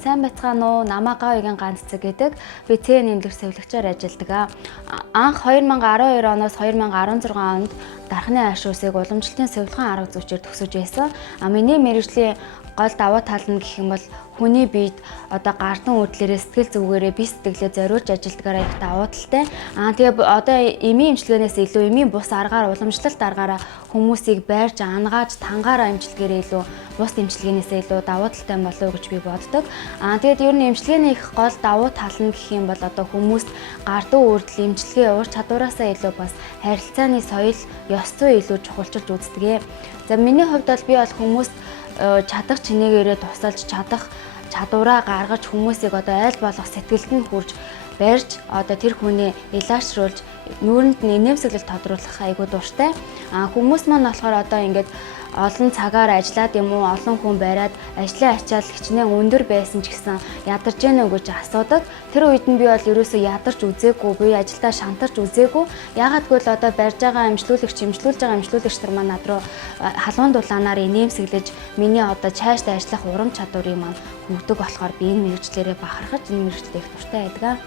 сайн байцгаана уу? Намаа Гавигийн ганц цэг гэдэг. Би ЦН нэмлэг сэвлэгчээр ажилладаг. Анх 2012 оноос 2016 онд дархны арш усыг уламжлалтын сувилгаан арга зүйчээр төгсөж байсан. Миний мэргэжлийн гол давуу тал нь гэх юм бол хүний биед одоо гартан үдлээрээ сэтгэл зүгээрээ бие сэтгэлээ зориулж ажилладагаараа их давуу талтай. Тэгээ одоо эмийн эмчилгээнээс илүү эмийн бус аргаар уламжлалт аргаараа хүмүүсийг байрж ангааж тангаараа эмчилгээрээ илүү бус эмчилгээнээс илүү давуу талтай болов уу гэж би боддог. Тэгээд ер нь эмчилгээний их гол давуу тал нь гэх юм бол одоо хүмүүст гартан үрдэл эмчилгээ ур чадвараасаа илүү бас харилцааны соёл ёс зүй илүү чухалчилж үздэг. За миний хувьд бол би бол хүмүүст чадах чинээгээрээ тусалж чадах чадвараа гаргаж хүмүүсийг одоо айл болох сэтгэлд нь хүрж барьж одоо тэр хүнийг илаашруулж нүүрэнд нь инээмсэглэл тодруулах айгуу дуртай. Хүмүүс маань болохоор одоо ингээд олон цагаар ажиллаад юм уу олон хүн бариад ажлын ачаал хичнээн өндөр байсан ч гэсэн ядарч гэнэ үү гэж асуудаг. Тэр үед нь би бол ерөөсөө ядарч үзээгүй, би ажилдаа шантарч үзээгүй. Ягаад гэвэл одоо барьж байгаа эмчлүүлэгч нар маань над руу халуун дулаанаар инээмсэглэж миний одоо цаашдаа ажиллах урам чадварыг маань өгдөг болохоор би энэ мэргэжлэрээ бахархаж энэ мэргэжлээ их дуртай байдаг.